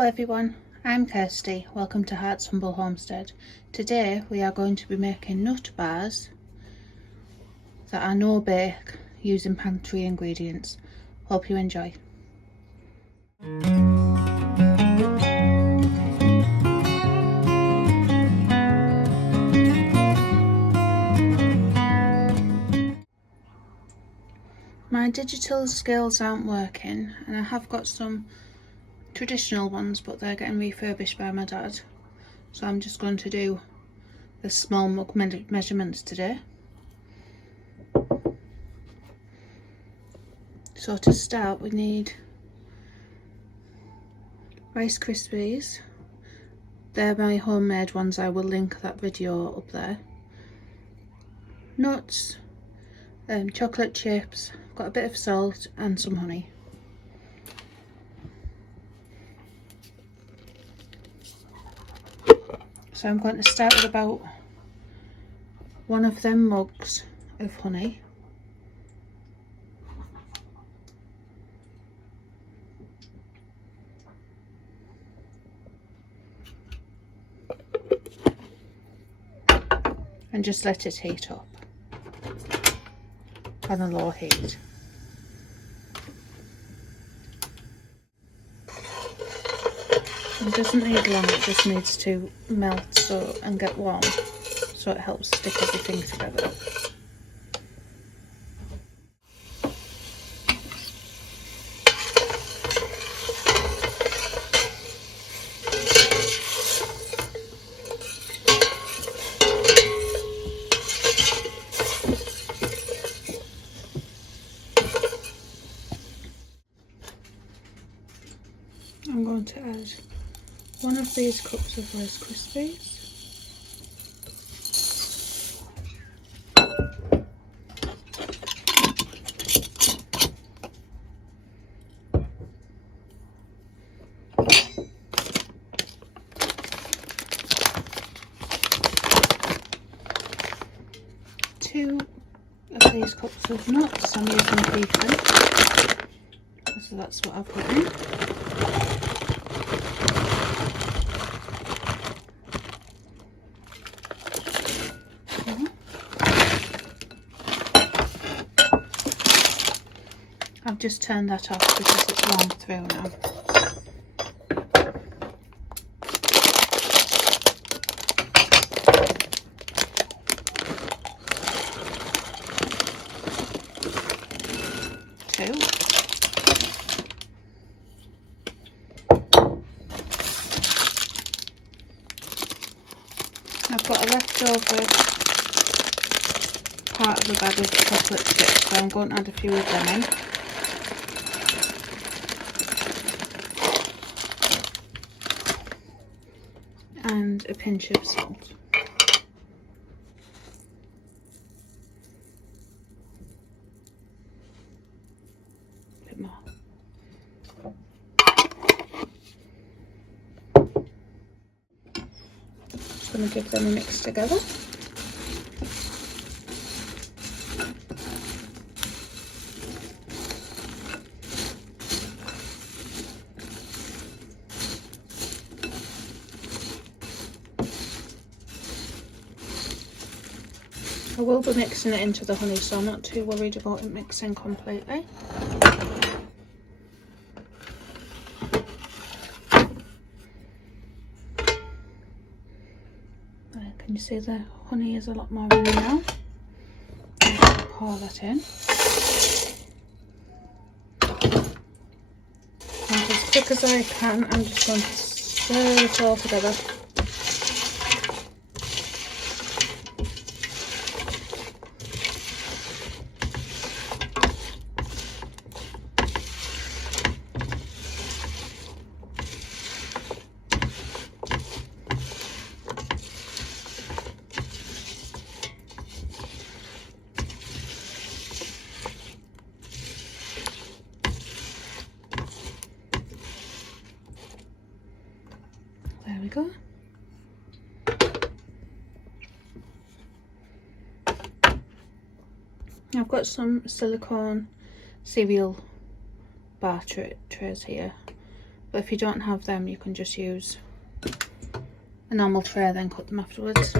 Hello everyone, I'm Kirsty. Welcome to Heart's Humble Homestead. Today we are going to be making nut bars that are no bake using pantry ingredients. Hope you enjoy. My digital scales aren't working and I have got some traditional ones, but they're getting refurbished by my dad. So I'm just going to do the small mug measurements today. So to start we need Rice Krispies. They're my homemade ones, I will link that video up there. Nuts, chocolate chips, got a bit of salt and some honey. So I'm going to start with about one of them mugs of honey. And just let it heat up on a low heat. It doesn't need long, it just needs to melt and get warm, so it helps stick everything together. I'm going to add one of these cups of Rice Krispies. Two of these cups of nuts. I'm using pecan, so that's what I've put in. I've just turned that off because it's warmed through now. Two. I've got a leftover part of a bag of chocolate chips, so I'm going to add a few of them in. And a pinch of salt. A bit more. Just going to give them a mix together. I will be mixing it into the honey, so I'm not too worried about it mixing completely. Can you see the honey is a lot more in now? I'll pour that in. And as quick as I can, I'm just going to stir it all together. There we go. I've got some silicone cereal bar trays here. but if you don't have them you can just use a normal tray, then cut them afterwards.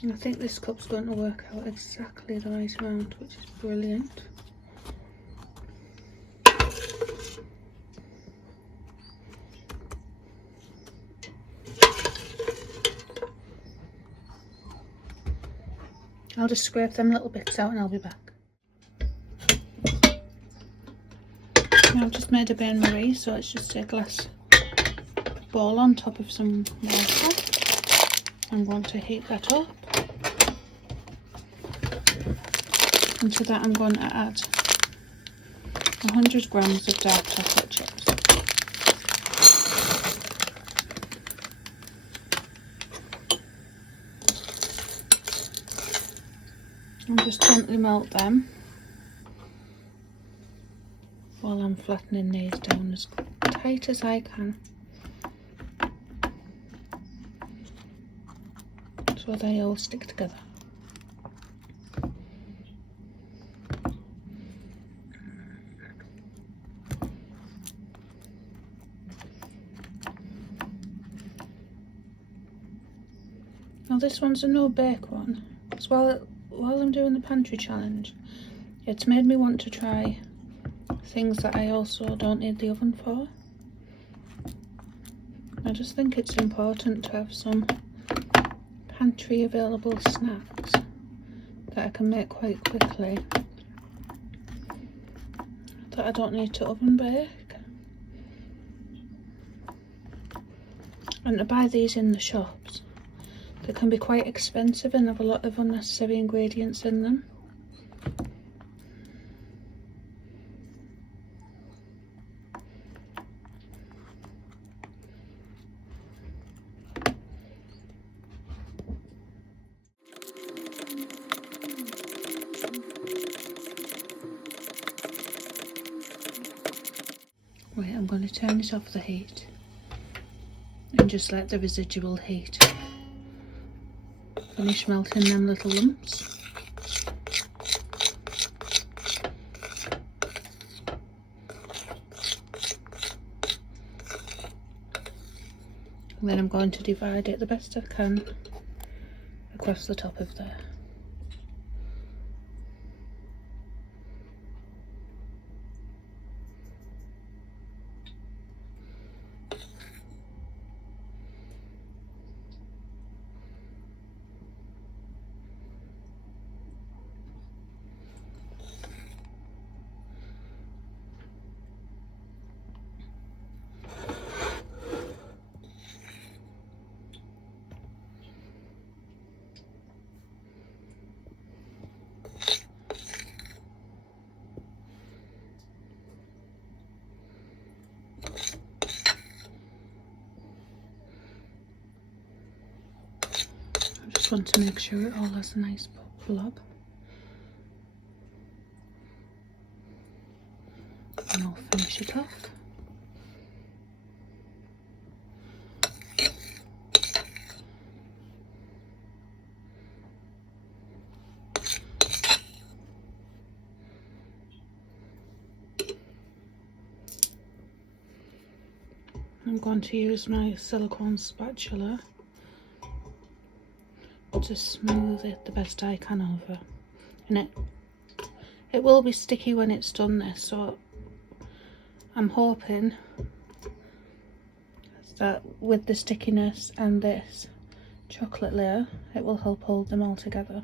And I think this cup's going to work out exactly the right amount, which is brilliant. I'll just scrape them little bits out and I'll be back. Now I've just made a bain-marie, so it's just a glass bowl on top of some water. I'm going to heat that up. And to that I'm going to add 100 grams of dark chocolate chips. And just gently melt them while I'm flattening these down as tight as I can, so they all stick together. Now this one's a no bake one, because while I'm doing the pantry challenge, it's made me want to try things that I also don't need the oven for. I just think it's important to have some pantry available snacks that I can make quite quickly, that I don't need to oven bake. And to buy these in the shops, they can be quite expensive and have a lot of unnecessary ingredients in them. Right, I'm going to turn it off the heat and just let the residual heat finish melting them little lumps. And then I'm going to divide it the best I can across the top of there. I just want to make sure it all has a nice blob. And I'll finish it off. I'm going to use my silicone spatula to smooth it the best I can over, and It will be sticky when it's done this, so I'm hoping that with the stickiness and this chocolate layer, it will help hold them all together.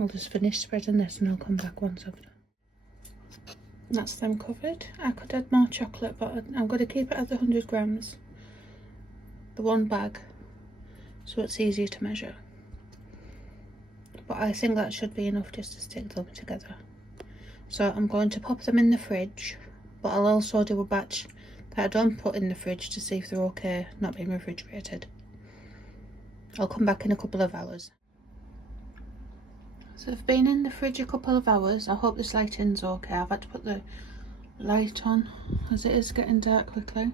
I'll just finish spreading this and I'll come back once I've done. That's them covered. I could add more chocolate, but I'm going to keep it at the 100 grams, the one bag, so it's easier to measure. But I think that should be enough just to stick them together. So I'm going to pop them in the fridge, but I'll also do a batch that I don't put in the fridge to see if they're okay not being refrigerated. I'll come back in a couple of hours. So they've been in the fridge a couple of hours. I hope this lighting's okay. I've had to put the light on as it is getting dark quickly.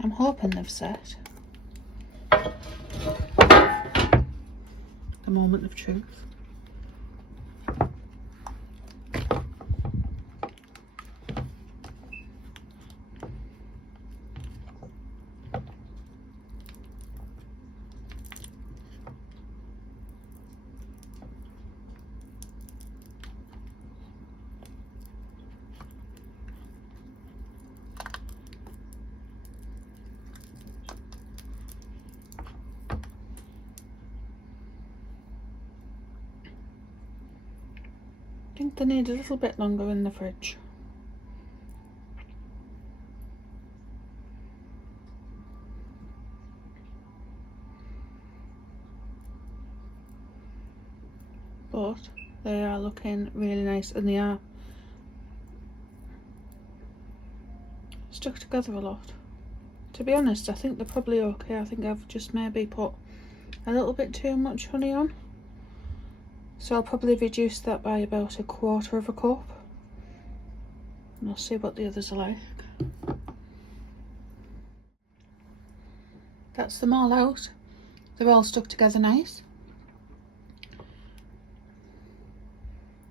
I'm hoping they've set. The moment of truth. I think they need a little bit longer in the fridge. But they are looking really nice and they are stuck together a lot. To be honest, I think they're probably okay. I think I've just maybe put a little bit too much honey on. So I'll probably reduce that by about 1/4 of a cup. And I'll see what the others are like. That's them all out. They're all stuck together nice.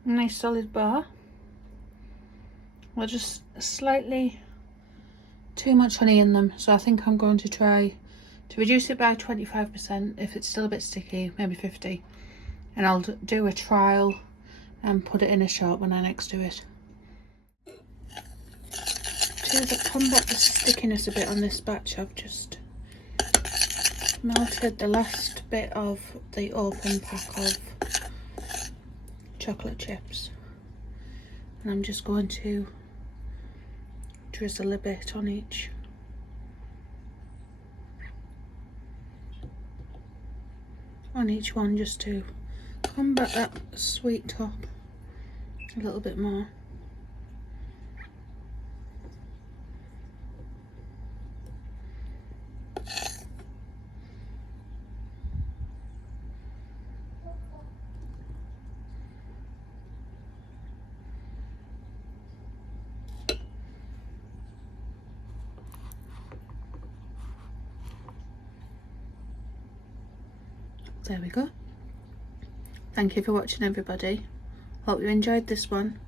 A nice solid bar. Well, just slightly too much honey in them. So I think I'm going to try to reduce it by 25%. If it's still a bit sticky, maybe 50%. And I'll do a trial and put it in a shot when I next do it. To combat the stickiness a bit on this batch, I've just melted the last bit of the open pack of chocolate chips. And I'm just going to drizzle a bit on each. On each one, just to combat that sweet top a little bit more. There we go. Thank you for watching, everybody. Hope you enjoyed this one.